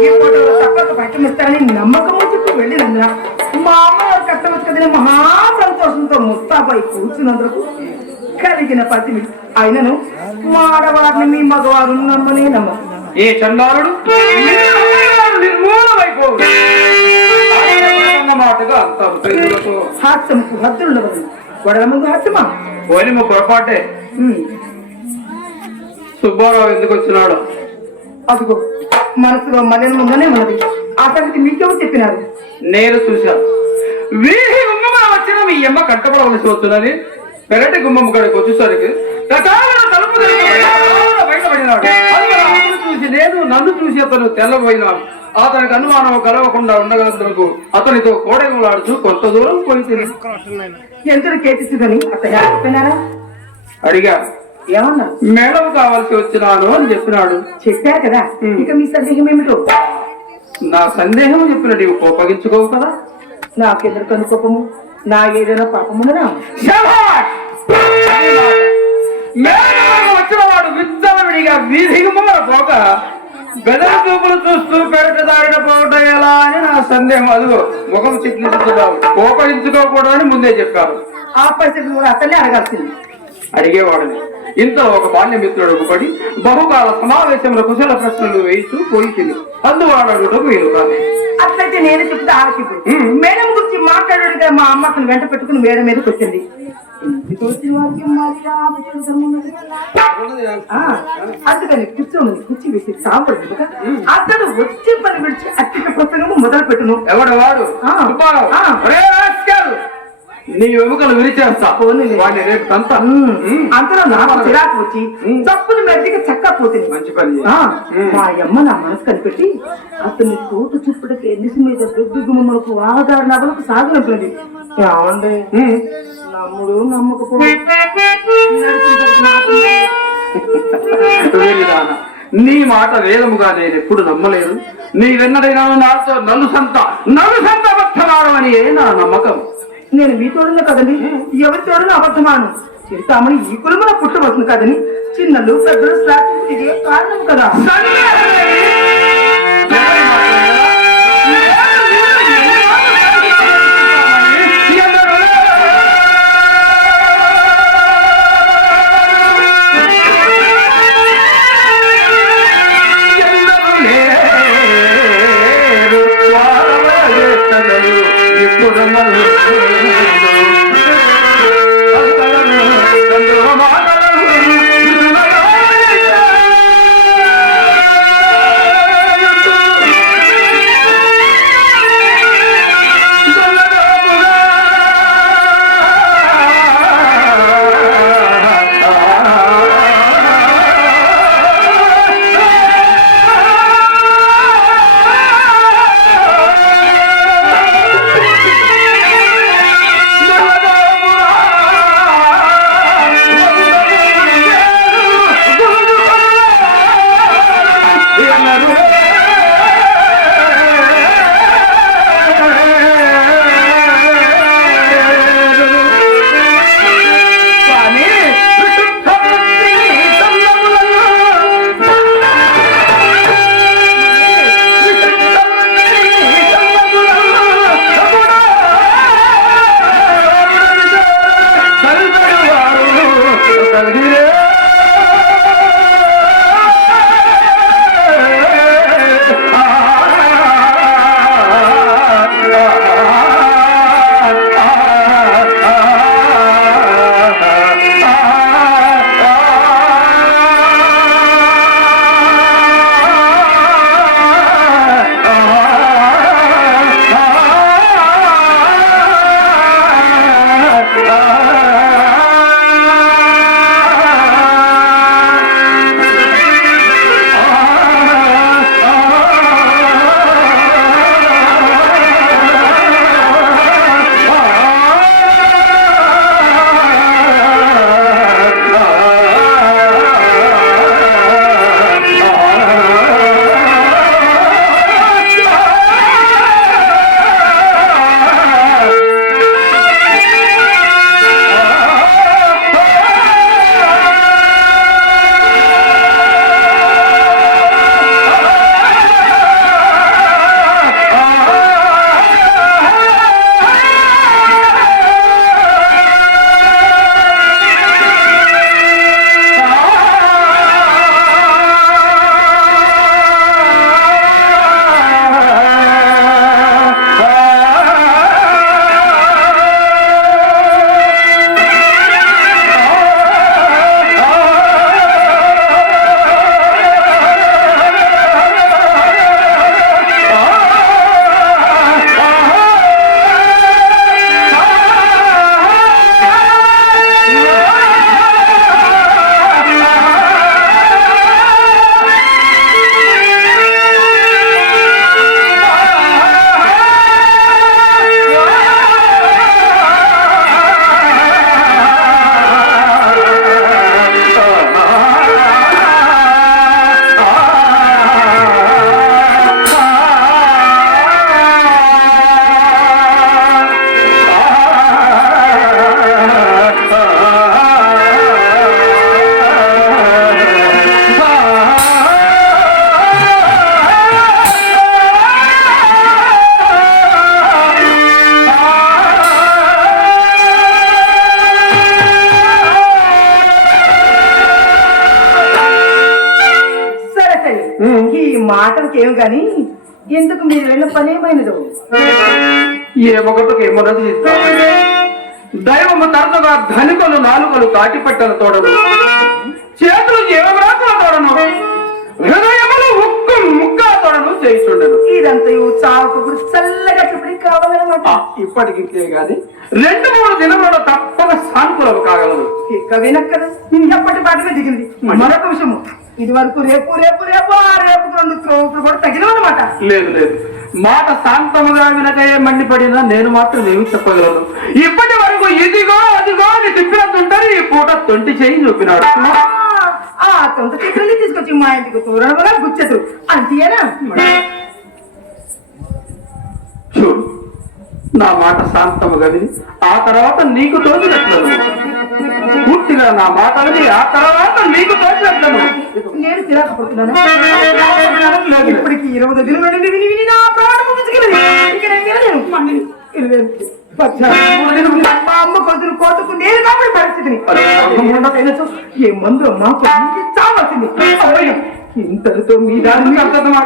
ఈ ఫోటోలో తప్పక పట్టం ఇస్తారని నమ్మకము చుట్టూ వెళ్ళినందున మా అమ్మవారు కట్టవచ్చు కదని మహా సంతోషంతో ముస్తాబాయి కూర్చున్నందుకు కలిగిన పతిని అయినను మా ఆడవారిని మీ మగవారు నమ్మనే నమ్మకం మాటగా హాస్యముకు హద్దులుండవదు గొడవ ముందు హాస్యమా? పోలిమ పొరపాటే. సుబ్బారావు ఎందుకు వచ్చినాడు? అదిగో. మనసులో మదన ఉందనే ఉన్నది. సంగతి మీకెవరు చెప్పినారు? నేను చూశాను వీధి గుమ్మగా వచ్చిన మీ అమ్మ కట్టబడవలసి వస్తున్నది. పెరటి గుమ్మం కాడికి వచ్చేసరికి తలుపు బయటపడినాడు చూసి నేను నన్ను చూసి అతను తెల్లబోయినాడు. అతనికి అనుమానం కలవకుండా ఉండగలందుకు అతనితో కోడెలాడుతూ కొంత దూరం పోయి తిరిగి ఎంతను కేటిస్తుందని చెప్పినారా? అడిగా. ఏమన్నా? మేడం కావాల్సి వచ్చినాను అని చెప్పినాడు. చెప్పారు కదా. ఇక మీ సందేహం ఏమిటో? నా సందేహం చెప్పిన నీవు కోపగించుకోవు కదా? నాకెందుకు కనుకోపము నా ఏదైనా పాపముందనా శభాష్! మేడం వచ్చిన వాడు విత్తలవిడిగా వీధి గుమ్మల పోక బెదర చూపులు చూస్తూ పెరట దారిన పోవటం ఎలా అని నా సందేహం. అదిగో ముఖం చిట్లిస్తున్నావు కోపగించుకోకూడదని ముందే చెప్పారు. ఆ పరిస్థితి కూడా అతనే అడగాల్సింది. అడిగేవాడిని. ఇంతలో ఒక బాల్య మిత్రుడు ఒకటి బహుకాల సమావేశంలో కుశల ప్రశ్నలు వేయిస్తూ పోయి తిని అందువాడటకు వీలు కాదు అట్లయితే నేను చెప్తే ఆలకింపు. మేడం గురించి మాట్లాడాడుగా మా అమ్మ వెంట పెట్టుకుని మేడం మీదకి వచ్చింది. మరి అందుకని కూర్చోండి కుర్చీ వేసి సాపడు అతను వచ్చే పని విడిచి అత్తిక పుస్తకము మొదలు పెట్టును ఎవడు వాడు? నీ ఎముకలు విరిచేస్తా పోనీలే. వాడిని రేపు తంతా. ఉమ్. అంతలో నాకు చిరాకు వచ్చి ఉమ్. తప్పుని మెద్దకి చక్క పోతుంది. మంచి పని. మా అమ్మ నా మనసు కనిపెట్టి అతన్ని తోట చుప్పటికి ఎన్నిసి మీద దొడ్డు గుమ్మలకు ఆధార నగలకు సాగనంటుంది ఏమండి. నమ్ముడు నమ్మకపో వీరిదాన, నీ మాట వేదముగా నేను ఎప్పుడు నమ్మలేదు. నీవెన్నడైనా నాతో నన్ను సంత నన్ను సంత అబద్ధమాడమని నా నమ్మకం? నేను మీ తోడున్నా కదని ఎవరి తోడున అబద్ధమాను? చేస్తామని ఈ కులమున పుట్టవస్తుంది కదని చిన్నలు పెద్దలు శ్రాపించి కారణం కదా. ఏం గాని? ఎందుకు మీరు వెళ్ళిన పని ఏమైనదో ఏ ఒకటికి ఏమన్నది దైవము తరచుగా ధనికలు నాలుకలు కాటిపట్టల తోడను. చేతులు జీవరాకుల తోడను. హృదయములు ఉక్కు ముక్క తోడను చేయిచుండను ఇదంతా చావుకు చల్లగా ఇప్పుడు కావాలన్నమాట. ఆ, ఇప్పటికింతే గాని రెండు మూడు దినములలో తప్పక సానుకూలము కాగలదు. ఇక వినక్కదు. ఎప్పటి పాటమే దిగింది? మరొక విషయము. ఇది వరకు రేపు రేపు రేపు ఆ రేపు రెండు త్రోపులు కూడా తగినవన్నమాట లేదు లేదు. మాట శాంతముగా వినకయే మండిపడినా నేను మాత్రం ఏమి చెప్పగలను. ఇప్పటి వరకు ఇదిగో అదిగో అని తిప్పినట్టుంటారు ఈ పూట తొంటి చేయి చూపినాడు ఆ సొంత చేతుల్ని తీసుకొచ్చి మా ఇంటికి తోరణగా గుచ్చేతురు అంతేనా? చూడు నా మాట శాంతముగా విని ఆ తర్వాత నీకు తోచినట్లను పూర్తిగా నా మాట విని ఆ తర్వాత నీకు తోచినట్లను నేను చిరాకు పడుతున్నాను ఇప్పటికి ఇరవై దినం నుండి విని విని నా ప్రాణం ముగించుకెళ్ళింది ఇక నేను వినలేను. మళ్ళీ వినలేను. పద్నాలుగు దినం మా అమ్మ కొడుకుని కోతుకు నేను కాబట్టి పరిస్థితిని? ఏ మందు అమ్మా చావాల్సింది? ఇంతటితో మీ దాని అర్థమా?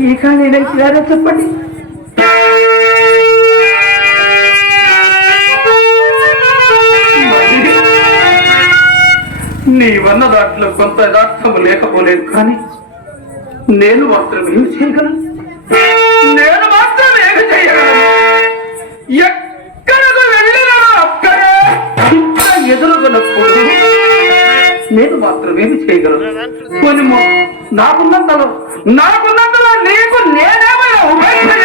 ఏ కాలేనా ఇచ్చినారో చెప్పండి నీవన్న దాంట్లో కొంత యథార్థము లేకపోలేదు కానీ నేను మాత్రం ఏం చేయగలను? నేను మాత్రం ఏమి చేయగలను? ఎక్కడకు వెళ్ళినా అక్కడే. ఎదురుగనప్పుడు నేను మాత్రమేమి చేయగలను? కొన్ని నాకున్నంతలో నాకున్నంతలో నీకు నేనేమైనా ఉపేక్ష